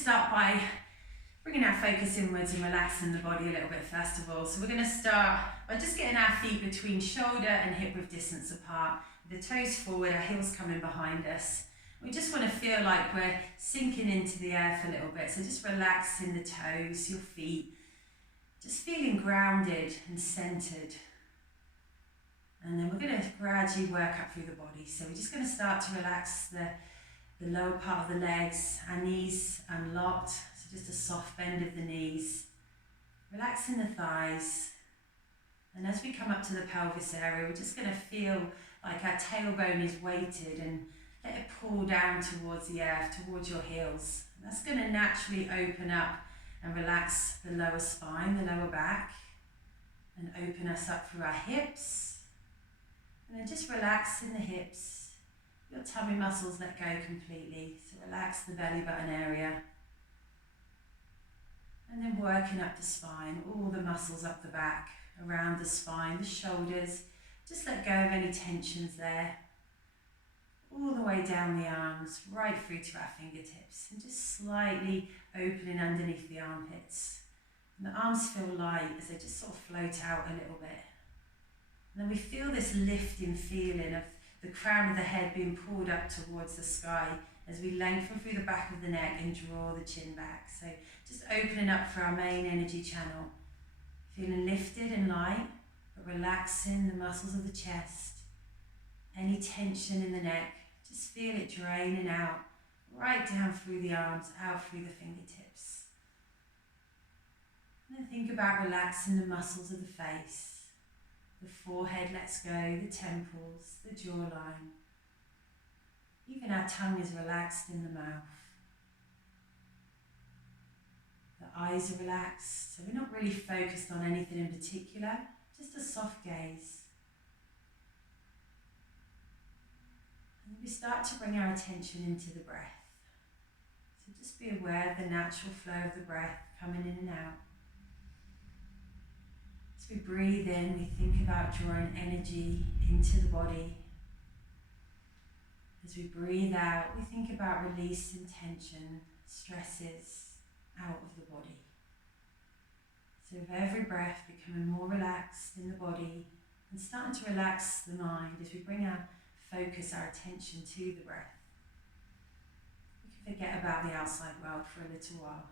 just start by bringing our focus inwards and relaxing the body a little bit first of all. So we're going to start by just getting our feet between shoulder and hip width distance apart. The toes forward, our heels coming behind us. We just want to feel like we're sinking into the earth a little bit. So just relaxing the toes, your feet, just feeling grounded and centered. And then we're going to gradually work up through the body. So we're just going to start to relax the lower part of the legs, our knees unlocked. So just a soft bend of the knees. Relaxing the thighs. And as we come up to the pelvis area, we're just going to feel like our tailbone is weighted and let it pull down towards the earth, towards your heels. And that's going to naturally open up and relax the lower spine, the lower back, and open us up through our hips. And then just relaxing the hips. Your tummy muscles let go completely. So relax the belly button area. And then working up the spine, all the muscles up the back, around the spine, the shoulders. Just let go of any tensions there. All the way down the arms, right through to our fingertips. And just slightly opening underneath the armpits. And the arms feel light as they just sort of float out a little bit. And then we feel this lifting feeling of the crown of the head being pulled up towards the sky as we lengthen through the back of the neck and draw the chin back. So just opening up for our main energy channel. Feeling lifted and light, but relaxing the muscles of the chest. Any tension in the neck, just feel it draining out, right down through the arms, out through the fingertips. And then think about relaxing the muscles of the face. The forehead lets go, the temples, the jawline. Even our tongue is relaxed in the mouth. The eyes are relaxed, so we're not really focused on anything in particular, just a soft gaze. And we start to bring our attention into the breath. So just be aware of the natural flow of the breath coming in and out. As we breathe in, we think about drawing energy into the body. As we breathe out, we think about releasing tension, stresses out of the body. So with every breath, becoming more relaxed in the body and starting to relax the mind as we bring our focus, our attention to the breath. We can forget about the outside world for a little while.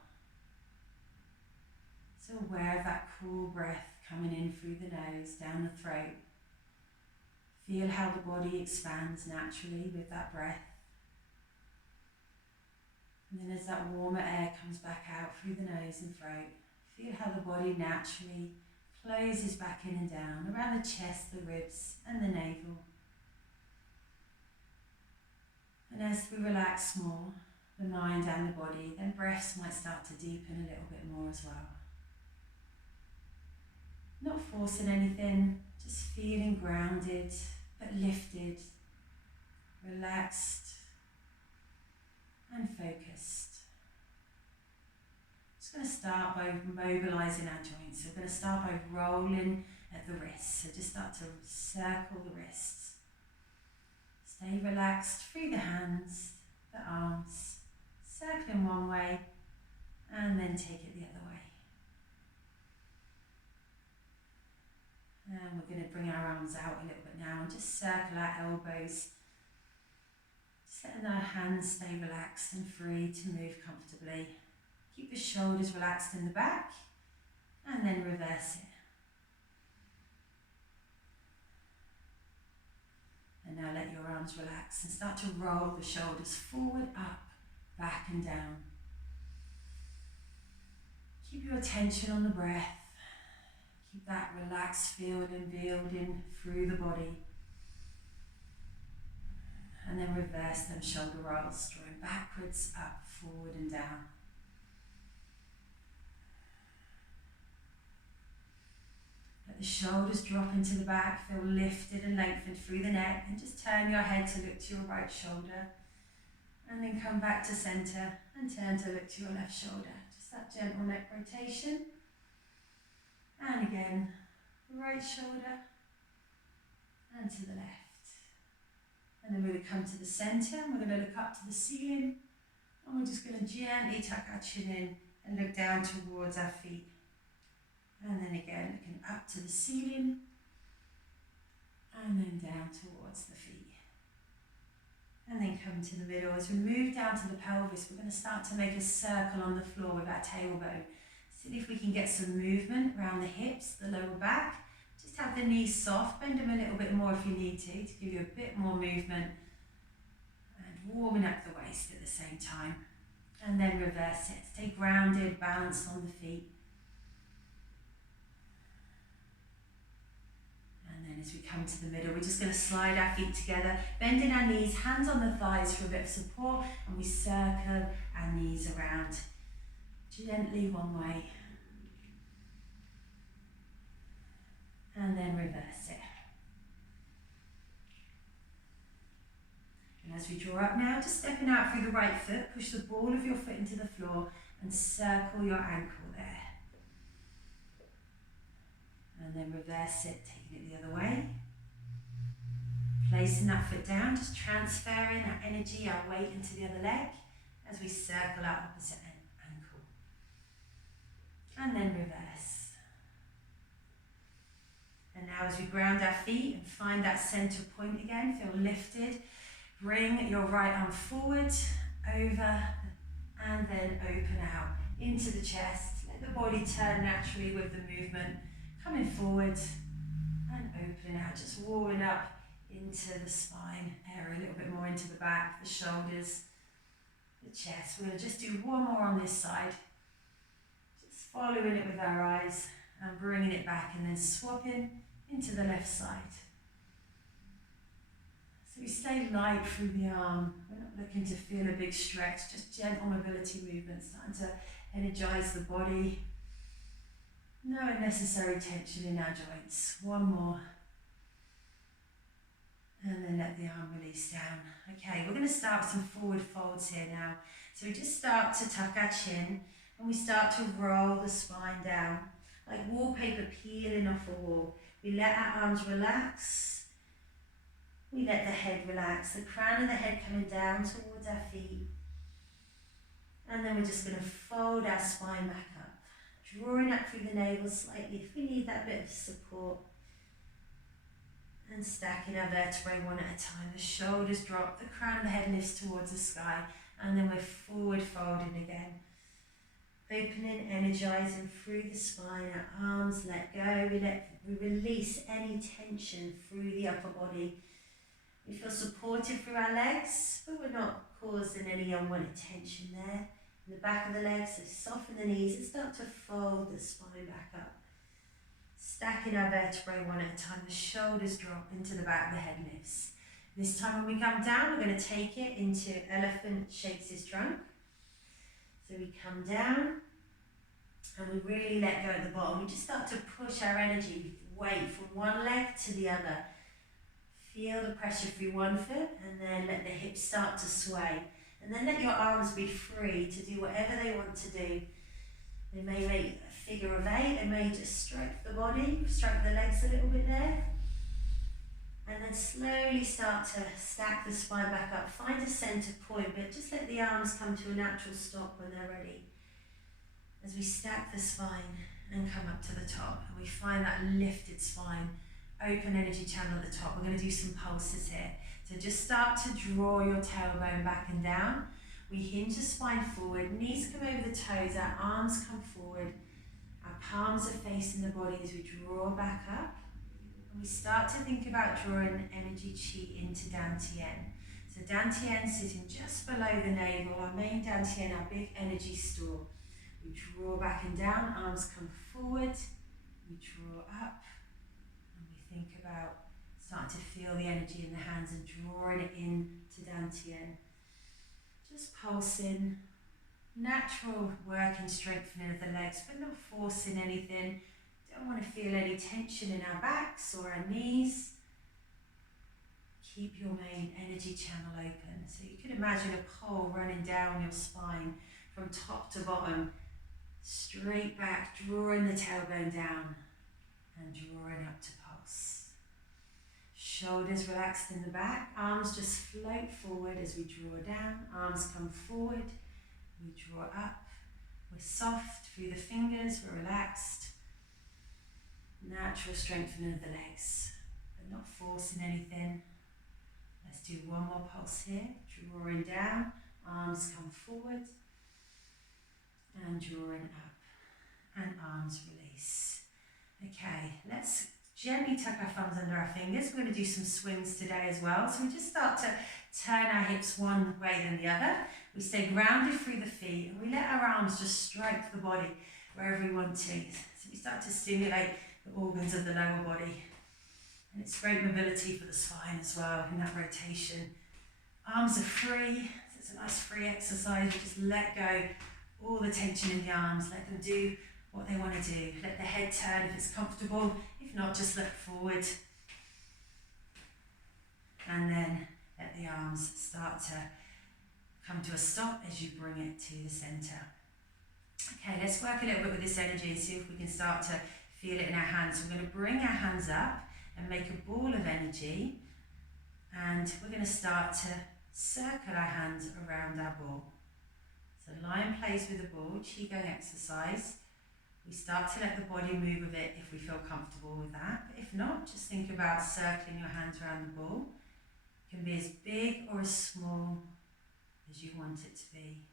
So aware of that cool breath coming in through the nose, down the throat. Feel how the body expands naturally with that breath. And then as that warmer air comes back out through the nose and throat, feel how the body naturally closes back in and down around the chest, the ribs and the navel. And as we relax more, the mind and the body, then breaths might start to deepen a little bit more as well. Not forcing anything, just feeling grounded, but lifted, relaxed, and focused. Just going to start by mobilising our joints. So we're going to start by rolling at the wrists. So just start to circle the wrists. Stay relaxed through the hands, the arms, circling one way, and then take it the other way. And we're going to bring our arms out a little bit now and just circle our elbows. Just letting our hands stay relaxed and free to move comfortably. Keep the shoulders relaxed in the back and then reverse it. And now let your arms relax and start to roll the shoulders forward, up, back and down. Keep your attention on the breath. Keep that relaxed feeling building through the body. And then reverse them shoulder rolls, drawing backwards, up, forward and down. Let the shoulders drop into the back, feel lifted and lengthened through the neck, and just turn your head to look to your right shoulder. And then come back to centre and turn to look to your left shoulder. Just that gentle neck rotation. And again, right shoulder and to the left. And then we're going to come to the centre and we're going to look up to the ceiling And we're just going to gently tuck our chin in and look down towards our feet. And then again, looking up to the ceiling. And then down towards the feet. And then come to the middle. As we move down to the pelvis, we're going to start to make a circle on the floor with our tailbone. See if we can get some movement around the hips, the lower back. Just have the knees soft, bend them a little bit more if you need to give you a bit more movement. And warming up the waist at the same time. And then reverse it. Stay grounded, balanced on the feet. And then as we come to the middle, we're just going to slide our feet together, bending our knees, hands on the thighs for a bit of support, and we circle our knees around gently one way. And then reverse it. And as we draw up now, just stepping out through the right foot, push the ball of your foot into the floor and circle your ankle there. And then reverse it, taking it the other way. Placing that foot down, just transferring our energy, our weight into the other leg as we circle our opposite ankle. And then reverse. And now as we ground our feet and find that center point again, feel lifted. Bring your right arm forward, over, and then open out into the chest. Let the body turn naturally with the movement. Coming forward and opening out, just warming up into the spine area, a little bit more into the back, the shoulders, the chest. We're going to just do one more on this side. Just following it with our eyes and bringing it back and then swapping into the left side. So we stay light through the arm. We're not looking to feel a big stretch, just gentle mobility movement, starting to energize the body. No unnecessary tension in our joints. One more. And then let the arm release down. Okay, we're going to start with some forward folds here now. So we just start to tuck our chin and we start to roll the spine down, like wallpaper peeling off a wall. We let our arms relax. We let the head relax, the crown of the head coming down towards our feet. And then we're just going to fold our spine back up. Drawing up through the navel slightly if we need that bit of support. And stacking our vertebrae one at a time. The shoulders drop, the crown of the head lifts towards the sky. And then we're forward folding again. Opening, energizing through the spine. Our arms let go. We release any tension through the upper body. We feel supported through our legs, but we're not causing any unwanted tension there. In the back of the legs, so soften the knees and start to fold the spine back up. Stacking our vertebrae one at a time, the shoulders drop into the back, the head lifts. This time when we come down, we're going to take it into elephant shakes his trunk. So we come down and we really let go at the bottom. We just start to push our energy, weight from one leg to the other. Feel the pressure through one foot and then let the hips start to sway. And then let your arms be free to do whatever they want to do. They may make a figure of 8, they may just stroke the body, stroke the legs a little bit there. And then slowly start to stack the spine back up. Find a center point, but just let the arms come to a natural stop when they're ready. As we stack the spine and come up to the top, and we find that lifted spine, open energy channel at the top. We're going to do some pulses here. So just start to draw your tailbone back and down. We hinge the spine forward, knees come over the toes, our arms come forward, our palms are facing the body as we draw back up. And we start to think about drawing energy Qi into Dantian. So Dantian sitting just below the navel, our main Dantian, our big energy store. We draw back and down, arms come forward, we draw up, and we think about starting to feel the energy in the hands and drawing it in to Dantian. Just pulsing, natural working, strengthening of the legs, but not forcing anything. Don't want to feel any tension in our backs or our knees. Keep your main energy channel open. So you can imagine a pole running down your spine from top to bottom, straight back, drawing the tailbone down and drawing up to pulse. Shoulders relaxed in the back, arms just float forward as we draw down, arms come forward, We draw up. We're soft through the fingers, we're relaxed. Natural strengthening of the legs, but not forcing anything. Let's do one more pulse here. Drawing down, arms come forward, and drawing up, and arms release. Okay, let's gently tuck our thumbs under our fingers. We're going to do some swings today as well. So we just start to turn our hips one way then the other. We stay grounded through the feet, and we let our arms just strike the body wherever we want to. So we start to stimulate the organs of the lower body. And it's great mobility for the spine as well in that rotation. Arms are free, so it's a nice free exercise. You just let go all the tension in the arms, let them do what they want to do. Let the head turn if it's comfortable, if not, just look forward. And then let the arms start to come to a stop as you bring it to the centre. Okay, let's work a little bit with this energy and see if we can start to feel it in our hands. So we're going to bring our hands up and make a ball of energy, and we're going to start to circle our hands around our ball. So lion plays with the ball, Qi Gong exercise. We start to let the body move with it if we feel comfortable with that. But if not, just think about circling your hands around the ball. It can be as big or as small as you want it to be.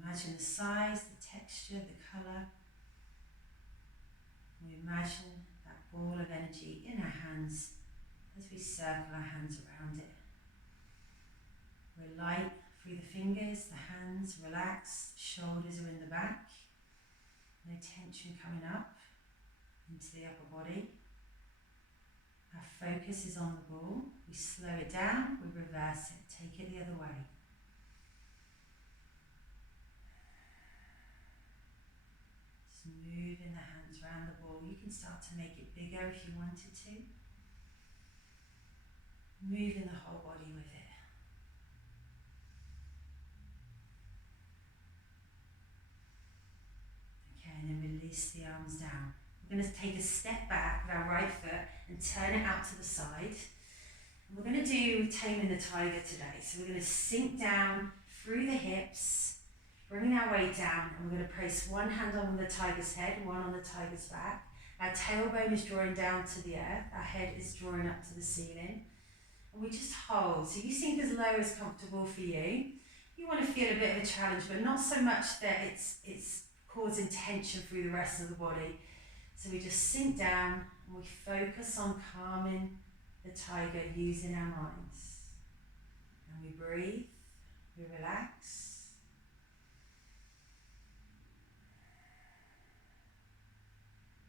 Imagine the size, the texture, the colour. We imagine that ball of energy in our hands as we circle our hands around it. We're light through the fingers, the hands relaxed, shoulders are in the back. No tension coming up into the upper body. Our focus is on the ball. We slow it down, we reverse it, take it the other way. Just moving the hands around the ball. You can start to make it bigger if you wanted to. Moving the whole body with it. And then release the arms down. We're going to take a step back with our right foot and turn it out to the side. And we're going to do taming the tiger today. So we're going to sink down through the hips, bringing our weight down, and we're going to place one hand on the tiger's head, one on the tiger's back. Our tailbone is drawing down to the earth, our head is drawing up to the ceiling. And we just hold. So you sink as low as comfortable for you. You want to feel a bit of a challenge, but not so much that it's causing tension through the rest of the body. So we just sink down and we focus on calming the tiger using our minds. And we breathe, we relax.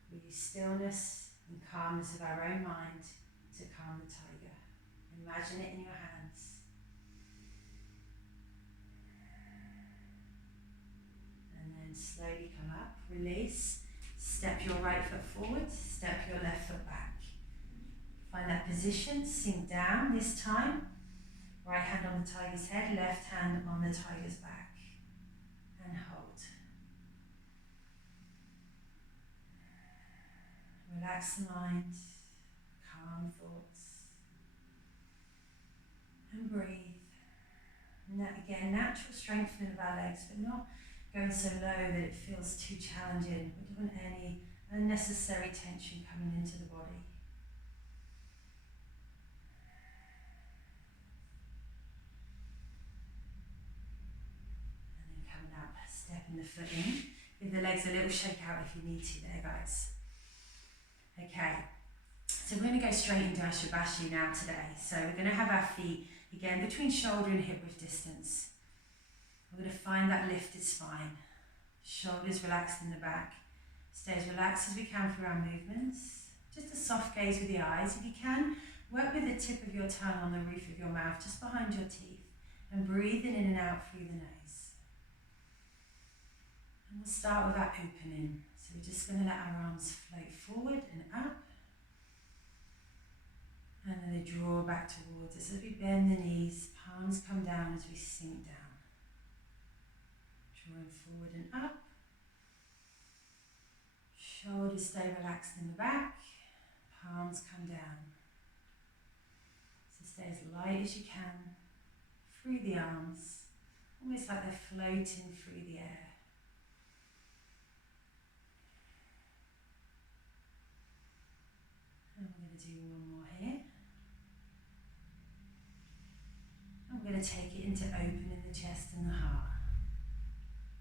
We use stillness and calmness of our own mind to calm the tiger. Imagine it in your hands. Slowly come up, release, step your right foot forward, step your left foot back. Find that position, sink down this time. Right hand on the tiger's head, left hand on the tiger's back. And hold. Relax the mind, calm thoughts. And breathe. And that, again, natural strengthening of our legs, but not going so low that it feels too challenging. We don't want any unnecessary tension coming into the body. And then coming up, stepping the foot in. Give the legs a little shake out if you need to there, guys. Okay, so we're going to go straight into our Shabashu now today. So we're going to have our feet, again, between shoulder and hip width distance. We're going to find that lifted spine, shoulders relaxed in the back, stay as relaxed as we can through our movements. Just a soft gaze with the eyes. If you can, work with the tip of your tongue on the roof of your mouth, just behind your teeth, and breathing in and out through the nose. And we'll start with our opening. So we're just going to let our arms float forward and up, and then they draw back towards us as we bend the knees, palms come down as we sink down. Drawing forward and up. Shoulders stay relaxed in the back. Palms come down. So stay as light as you can through the arms. almost like they're floating through the air. And we're going to do one more here. And we're going to take it into opening the chest and the heart.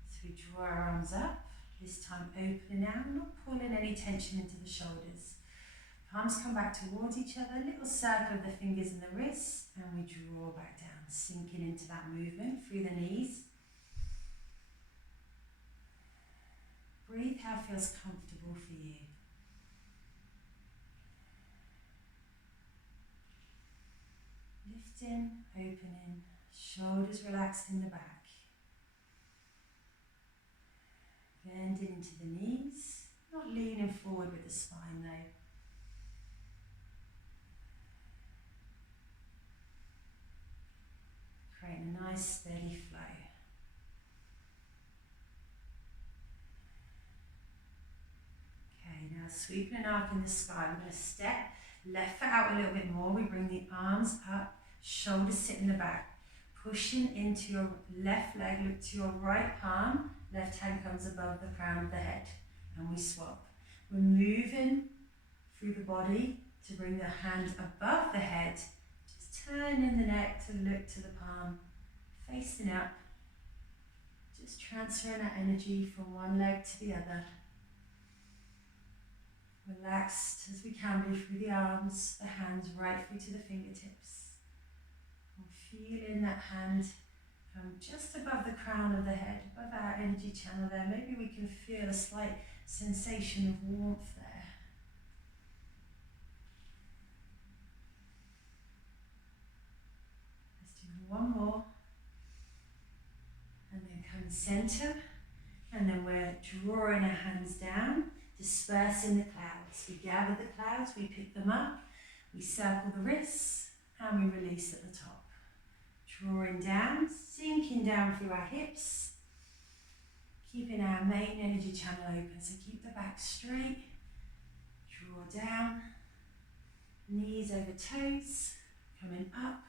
So we draw our arms up, this time opening out, not pulling any tension into the shoulders. Palms come back towards each other, little circle of the fingers and the wrists, and we draw back down, sinking into that movement through the knees. Breathe how it feels comfortable for you. Lifting, opening, shoulders relaxed in the back. Bending into the knees, not leaning forward with the spine though. Creating a nice steady flow. Okay, now sweeping and arcing the spine, we're going to step left foot out a little bit more. We bring the arms up, shoulders sit in the back. Pushing into your left leg, look to your right palm, left hand comes above the crown of the head, and we swap. We're moving through the body to bring the hand above the head, just turning the neck to look to the palm, facing up, just transferring that energy from one leg to the other. Relaxed as we can be through the arms, the hands right through to the fingertips. And feeling that hand come just above the crown of the head, above our energy channel there. Maybe we can feel a slight sensation of warmth there. Let's do one more. And then come center. And then we're drawing our hands down, dispersing the clouds. We gather the clouds, we pick them up, we circle the wrists, and we release at the top. Drawing down, sinking down through our hips, keeping our main energy channel open. So keep the back straight, draw down, knees over toes, coming up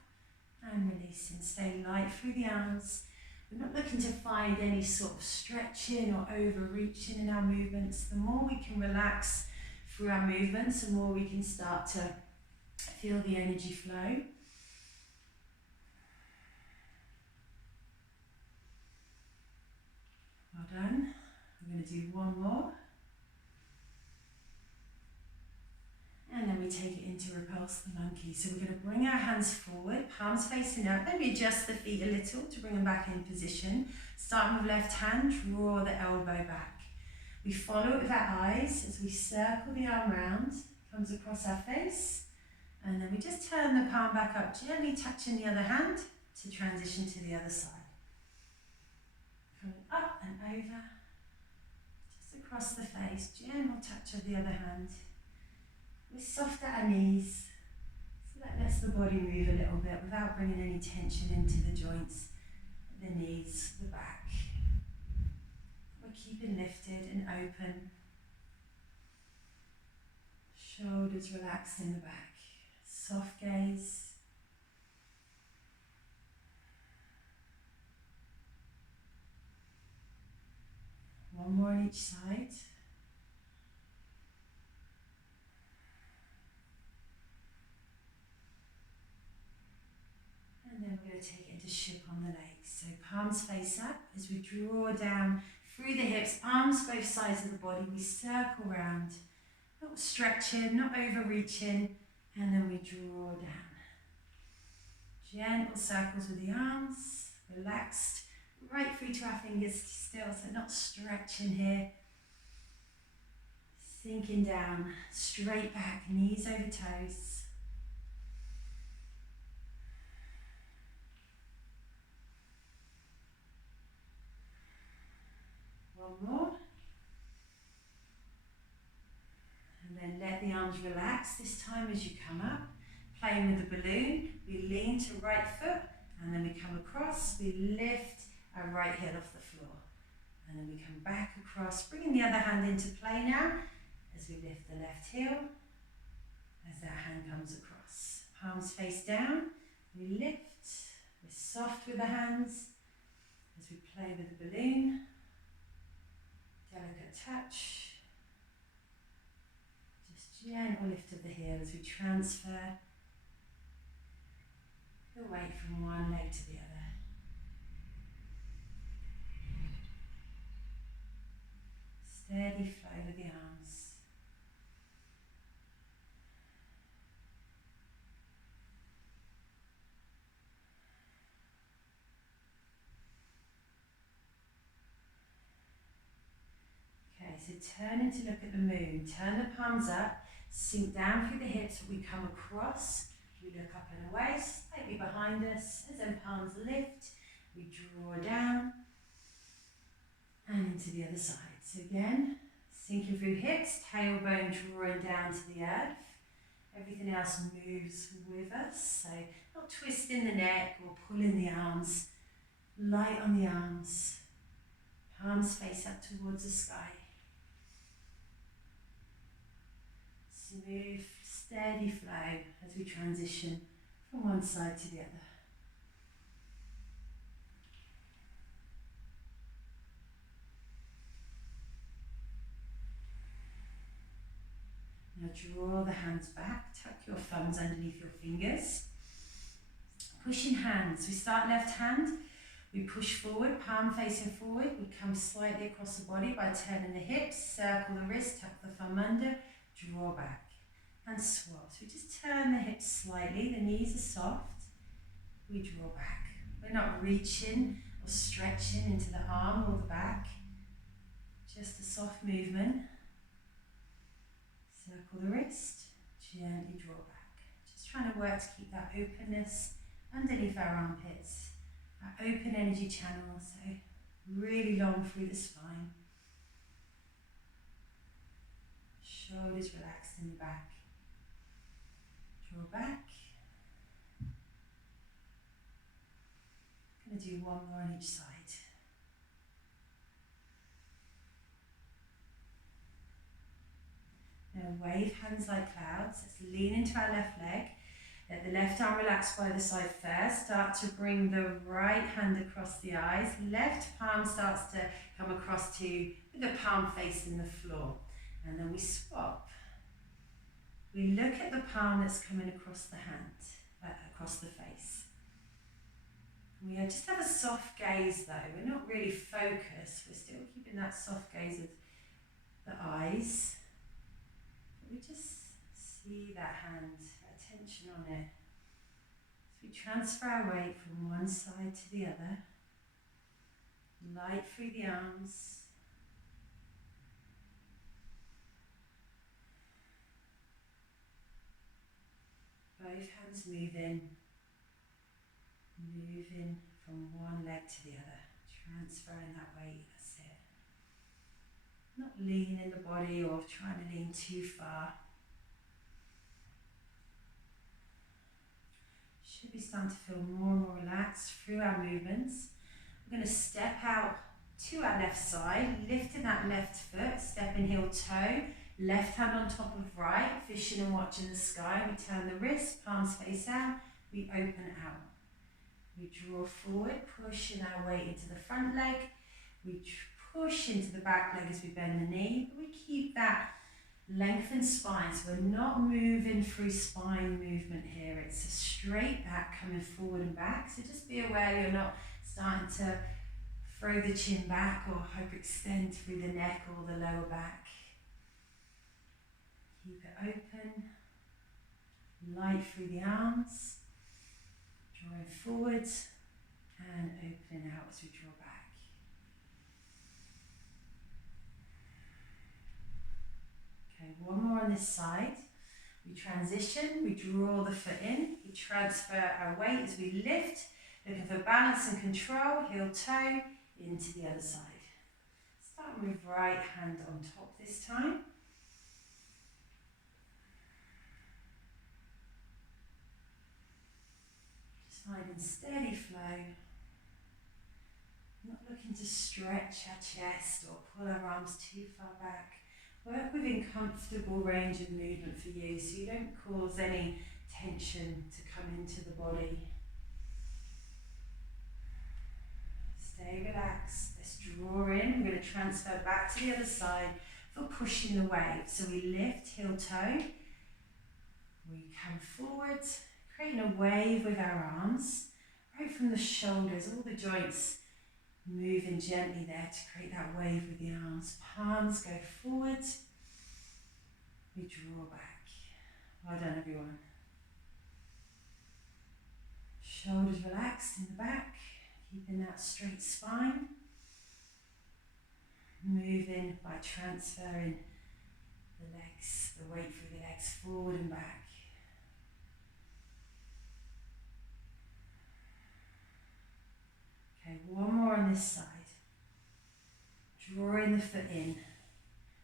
and releasing. Stay light through the arms. We're not looking to find any sort of stretching or overreaching in our movements. The more we can relax through our movements, the more we can start to feel the energy flow. Well done. We're going to do one more. And then we take it into repulse the monkey. So we're going to bring our hands forward, palms facing up. Maybe adjust the feet a little to bring them back in position. Starting with left hand, draw the elbow back. We follow it with our eyes as we circle the arm round, comes across our face. And then we just turn the palm back up, gently touching the other hand to transition to the other side. Coming up and over, just across the face, gentle touch of the other hand. We're soft at our knees, so that lets the body move a little bit without bringing any tension into the joints, the knees, the back. We're keeping lifted and open. Shoulders relaxed in the back. Soft gaze. One more on each side. And then we're going to take it into ship on the legs. So palms face up as we draw down through the hips, arms both sides of the body. We circle round, not stretching, not overreaching, and then we draw down. Gentle circles with the arms, relaxed, right through to our fingers still, so not stretching here. Sinking down, straight back, knees over toes. One more. And then let the arms relax. This time as you come up, playing with the balloon, we lean to right foot and then we come across, we lift our right heel off the floor. And then we come back across, bringing the other hand into play now as we lift the left heel as that hand comes across. Palms face down, we lift, we're soft with the hands, As we play with the balloon, delicate touch, just gentle lift of the heel as we transfer the weight from one leg to the other. Steady flow with the arms. Okay, so turning to look at the moon. Turn the palms up, sink down through the hips, we come across, we look up and away, slightly behind us, as then palms lift, we draw down, and into the other side. So again, sinking through hips, tailbone drawing down to the earth. Everything else moves with us, so not twisting the neck or pulling the arms, light on the arms, palms face up towards the sky. Smooth, steady flow as we transition from one side to the other. Now draw the hands back, tuck your thumbs underneath your fingers. Pushing hands, we start left hand, we push forward, palm facing forward, we come slightly across the body by turning the hips, circle the wrist, tuck the thumb under, draw back and swap. So we just turn the hips slightly, the knees are soft, we draw back. We're not reaching or stretching into the arm or the back, just a soft movement. Circle the wrist, gently draw back. Just trying to work to keep that openness underneath our armpits, that open energy channel, so really long through the spine. Shoulders relaxed in the back. Draw back. Going to do one more on each side. Now wave hands like clouds. Let's lean into our left leg. Let the left arm relax by the side first. Start to bring the right hand across the eyes. Left palm starts to come across to the palm facing the floor. And then we swap. We look at the palm that's coming across the hand, across the face. We just have a soft gaze though. We're not really focused. We're still keeping that soft gaze of the eyes. We just see that hand, that tension on it. As we transfer our weight from one side to the other, light through the arms. Both hands moving from one leg to the other, transferring that weight, that's it. Not leaning the body or trying to lean too far. Should be starting to feel more and more relaxed through our movements. We're going to step out to our left side, lifting that left foot, stepping heel toe, left hand on top of right, fishing and watching the sky. We turn the wrist, palms face out, we open out. We draw forward, pushing our weight into the front leg. We push into the back leg as we bend the knee. We keep that lengthened spine, so we're not moving through spine movement here. It's a straight back coming forward and back. So just be aware you're not starting to throw the chin back or hyperextend through the neck or the lower back. Keep it open, light through the arms, drawing forwards and opening out as we draw back. Okay, one more on this side. We transition, we draw the foot in, we transfer our weight as we lift, looking for balance and control, heel toe, into the other side. Starting with right hand on top this time. Just finding steady flow. Not looking to stretch our chest or pull our arms too far back. Work within comfortable range of movement for you so you don't cause any tension to come into the body. Stay relaxed. relax. Let's draw in. We're going to transfer back to the other side for pushing the wave. So we lift, heel toe. We come forward, creating a wave with our arms, right from the shoulders, all the joints moving gently there to create that wave with the arms. Palms go forward. We draw back. Well done, everyone. Shoulders relaxed in the back, keeping that straight spine. Moving by transferring the legs, the weight through the legs forward and back. Okay, one more on this side. Drawing the foot in,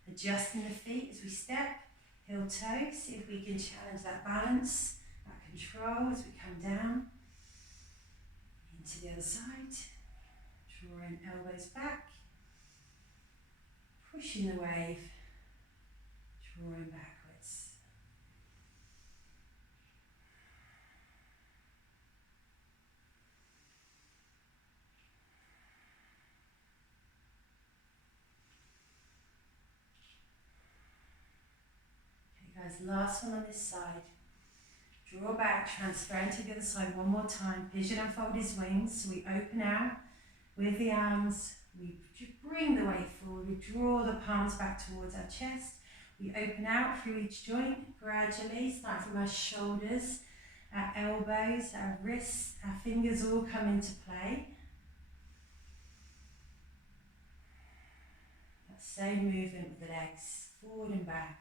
adjusting the feet as we step, heel toe. See if we can challenge that balance, that control as we come down. Into the other side. Drawing elbows back. Pushing the wave. Drawing backwards. Okay guys, last one on this side. Draw back, transfer into the other side one more time. Pigeon unfold his wings, so we open out with the arms. We bring the weight forward, we draw the palms back towards our chest. We open out through each joint gradually, start from our shoulders, our elbows, our wrists, our fingers all come into play. That same movement with the legs, forward and back.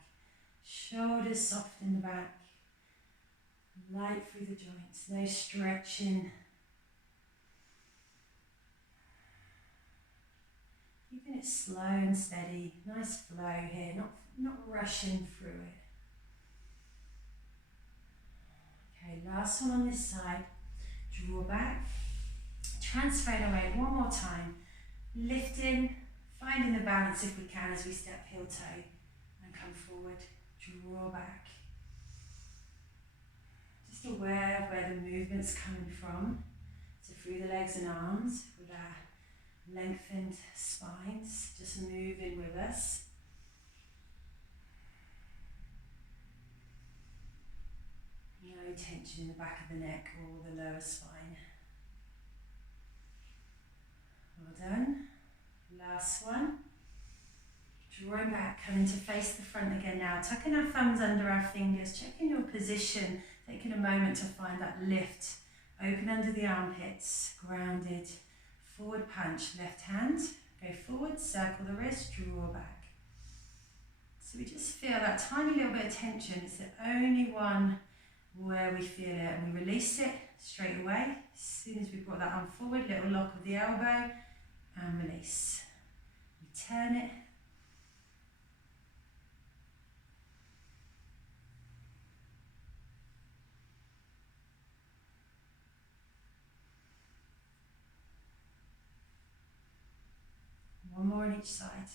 Shoulders soft in the back. Light through the joints, no stretching. Keeping it slow and steady, nice flow here, not rushing through it. Okay, last one on this side. Draw back, transferring away one more time. Lifting, finding the balance if we can as we step heel toe and come forward. Draw back. Just aware of where the movement's coming from. So through the legs and arms with our lengthened spines, just moving with us. No tension in the back of the neck or the lower spine. Well done. Last one. Drawing back, coming to face the front again now. Tucking our thumbs under our fingers, checking your position, taking a moment to find that lift. Open under the armpits, grounded. Forward punch, left hand, go forward, circle the wrist, draw back. So we just feel that tiny little bit of tension. It's the only one where we feel it, and we release it straight away. As soon as we brought that arm forward, little lock of the elbow, and release. We turn it. One more on each side.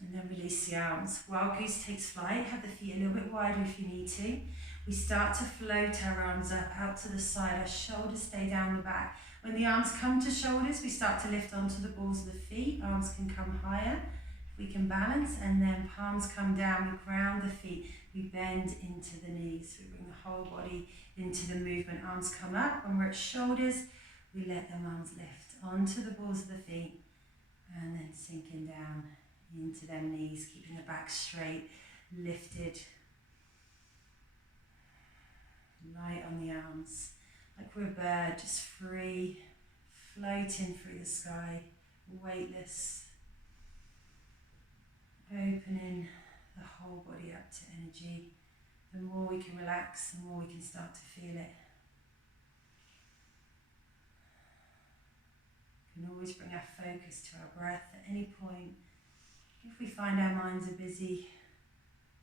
And then release the arms. Wild goose takes flight. Have the feet a little bit wider if you need to. We start to float our arms up, out to the side. Our shoulders stay down the back. When the arms come to shoulders, we start to lift onto the balls of the feet. Arms can come higher. We can balance, and then palms come down. We ground the feet. We bend into the knees. We bring the whole body into the movement. Arms come up. When we're at shoulders, we let the arms lift onto the balls of the feet, and then sinking down into their knees, keeping the back straight, lifted. Light on the arms, like we're a bird, just free, floating through the sky, weightless. Opening the whole body up to energy. The more we can relax, the more we can start to feel it. We can always bring our focus to our breath at any point. If we find our minds are busy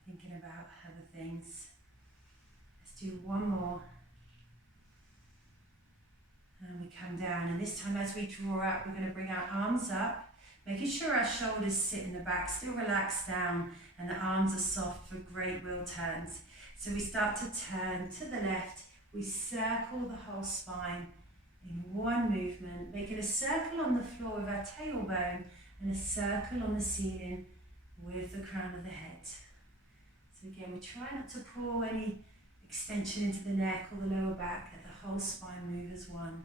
thinking about other things, let's do one more. And we come down, and this time as we draw up, we're going to bring our arms up, making sure our shoulders sit in the back, still relaxed down, and the arms are soft for great wheel turns. So we start to turn to the left, we circle the whole spine, in one movement, making a circle on the floor with our tailbone and a circle on the ceiling with the crown of the head. So again, we try not to pull any extension into the neck or the lower back, let the whole spine move as one.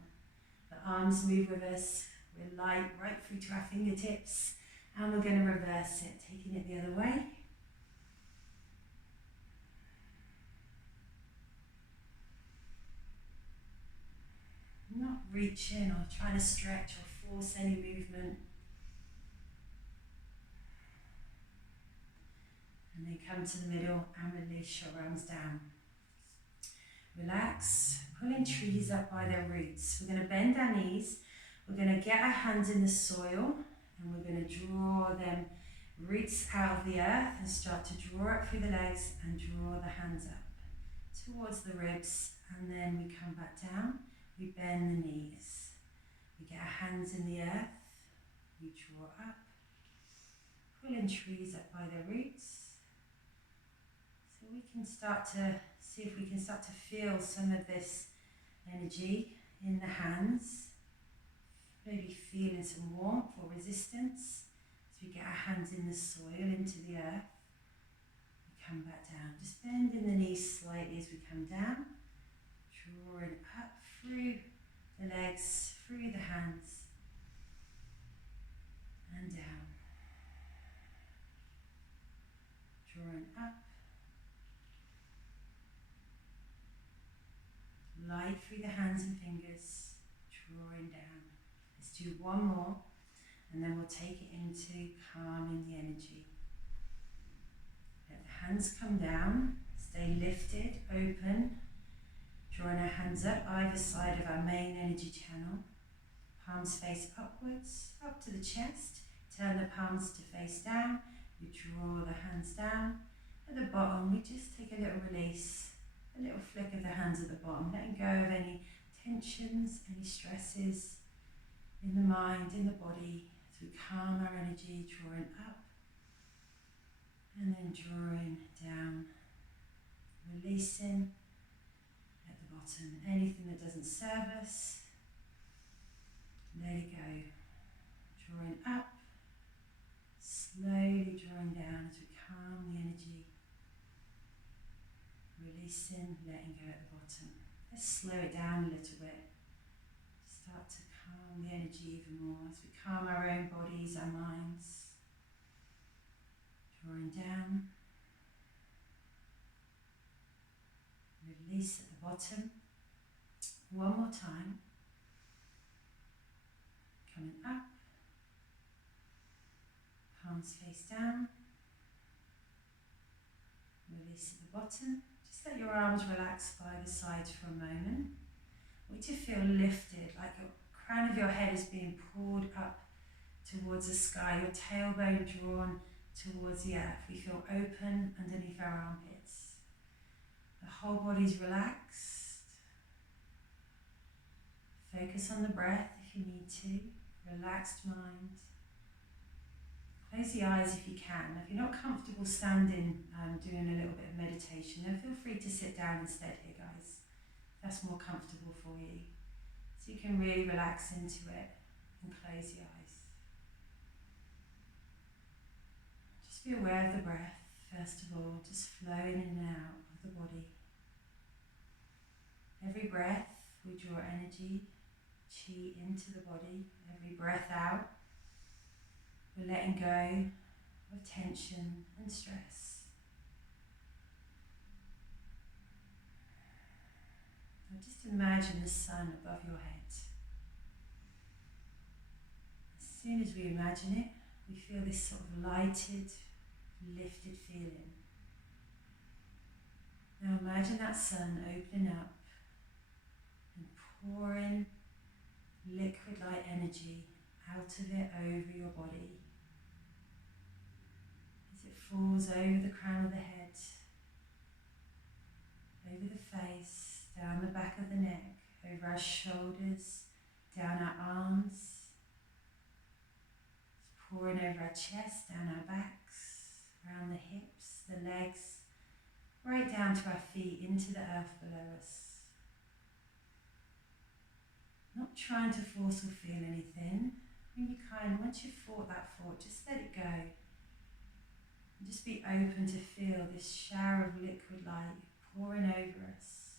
The arms move with us, we're light right through to our fingertips, and we're going to reverse it, taking it the other way. Not reaching or trying to stretch or force any movement. And then come to the middle and release your arms down. Relax, pulling trees up by their roots. We're going to bend our knees, we're going to get our hands in the soil, and we're going to draw them roots out of the earth and start to draw up through the legs and draw the hands up towards the ribs, and then we come back down, we bend the knees, we get our hands in the earth, we draw up, pulling trees up by their roots. So we can start to see if we can start to feel some of this energy in the hands, maybe feeling some warmth or resistance as we get our hands in the soil into the earth. We come back down, just bending the knees slightly as we come down, drawing up through the legs, through the hands, and down. Drawing up, light through the hands and fingers, drawing down. Let's do one more, and then we'll take it into calming the energy. Let the hands come down, stay lifted, open, drawing our hands up either side of our main energy channel. Palms face upwards, up to the chest. Turn the palms to face down. We draw the hands down. At the bottom, we just take a little release, a little flick of the hands at the bottom, letting go of any tensions, any stresses in the mind, in the body, as we calm our energy, drawing up and then drawing down, releasing at the bottom. Anything that doesn't serve us, let it go. Drawing up, slowly drawing down as we calm the energy, releasing, letting go at the bottom. Let's slow it down a little bit. Start to calm the energy even more as we calm our own bodies, our minds. Drawing down, release at the bottom. One more time. Coming up, palms face down, release at the bottom. Just let your arms relax by the sides for a moment. Want you to feel lifted, like your crown of your head is being pulled up towards the sky, your tailbone drawn towards the earth. We feel open underneath our armpits. The whole body's relaxed. Focus on the breath if you need to. Relaxed mind. Close the eyes if you can. If you're not comfortable standing doing a little bit of meditation, then feel free to sit down instead here, guys. That's more comfortable for you. So you can really relax into it and close the eyes. Just be aware of the breath, first of all, just flowing in and out of the body. Every breath we draw energy, Qi into the body. Every breath out, we're letting go of tension and stress. Now just imagine the sun above your head. As soon as we imagine it, we feel this sort of lighted, lifted feeling. Now imagine that sun opening up and pouring liquid-like energy out of it over your body. As it falls over the crown of the head, over the face, down the back of the neck, over our shoulders, down our arms. It's pouring over our chest, down our backs, around the hips, the legs, right down to our feet, into the earth below us. Not trying to force or feel anything. When you once you've fought that thought, just let it go. And just be open to feel this shower of liquid light pouring over us,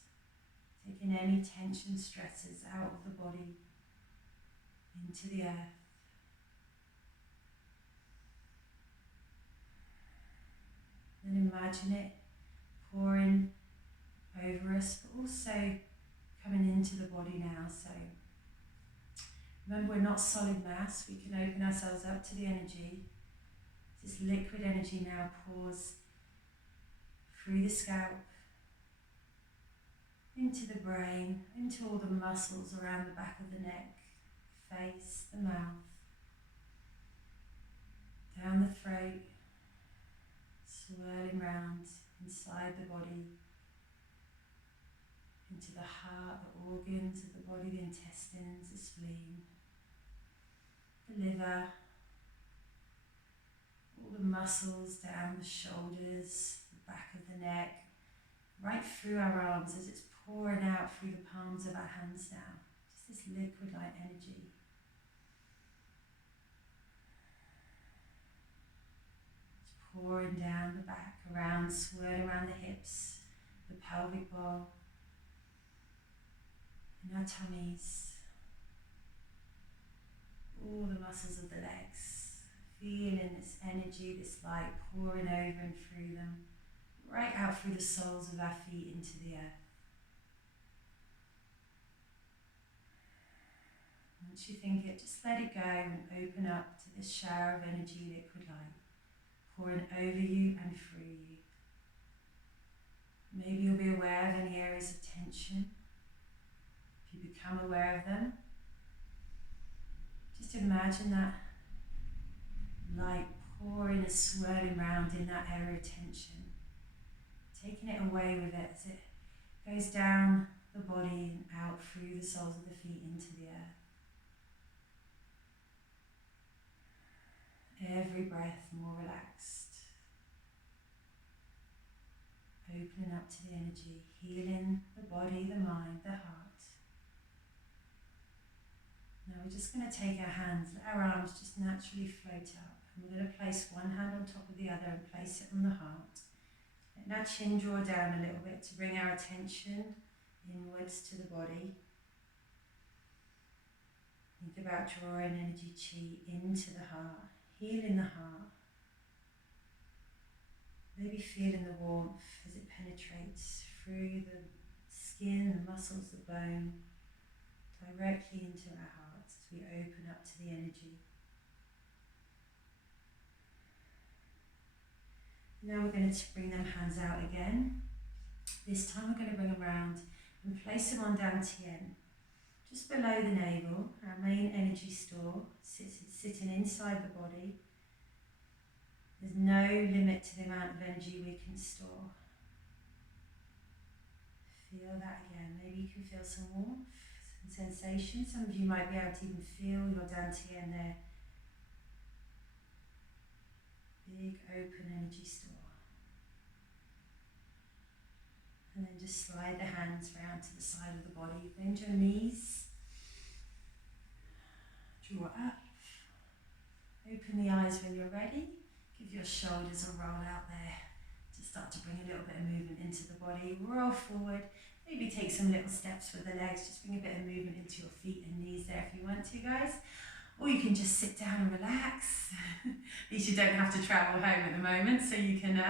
taking any tension, stresses out of the body, into the earth. And imagine it pouring over us, but also coming into the body now. So remember, we're not solid mass. We can open ourselves up to the energy. This liquid energy now pours through the scalp, into the brain, into all the muscles around the back of the neck, face, the mouth, down the throat, swirling round inside the body, into the heart, the organs of the body, the intestines, the spleen, the liver, all the muscles down the shoulders, the back of the neck, right through our arms as it's pouring out through the palms of our hands now. Just this liquid light energy. It's pouring down the back, around, swirling around the hips, the pelvic bowl, in our tummies, all the muscles of the legs, feeling this energy, this light pouring over and through them, right out through the soles of our feet into the earth. Once you think it, just let it go and open up to this shower of energy, liquid light, pouring over you and through you. Maybe you'll be aware of any areas of tension. If you become aware of them, just imagine that light pouring and swirling round in that area of tension, taking it away with it as it goes down the body and out through the soles of the feet into the earth. Every breath more relaxed, opening up to the energy, healing the body, the mind, the heart. Now we're just going to take our hands, let our arms just naturally float up. And we're going to place one hand on top of the other and place it on the heart. Let our chin draw down a little bit to bring our attention inwards to the body. Think about drawing energy chi into the heart, healing the heart. Maybe feeling the warmth as it penetrates through the skin, the muscles, the bone, directly into our hearts as we open up to the energy. Now we're going to bring them hands out again. This time we're going to bring them around and place them on Dantian, just below the navel, our main energy store, sitting inside the body. There's no limit to the amount of energy we can store. Feel that again. Maybe you can feel some warmth, some sensation. Some of you might be able to even feel your Dantian there. Big open energy store. And then just slide the hands round to the side of the body. Bend your knees. Draw up. Open the eyes when you're ready. Give your shoulders a roll out there. Just start to bring a little bit of movement into the body. Roll forward. Maybe take some little steps with the legs. Just bring a bit of movement into your feet and knees there if you want to, guys. Or you can just sit down and relax. At least you don't have to travel home at the moment, so you can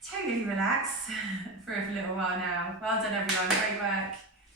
totally relax for a little while now. Well done, everyone. Great work.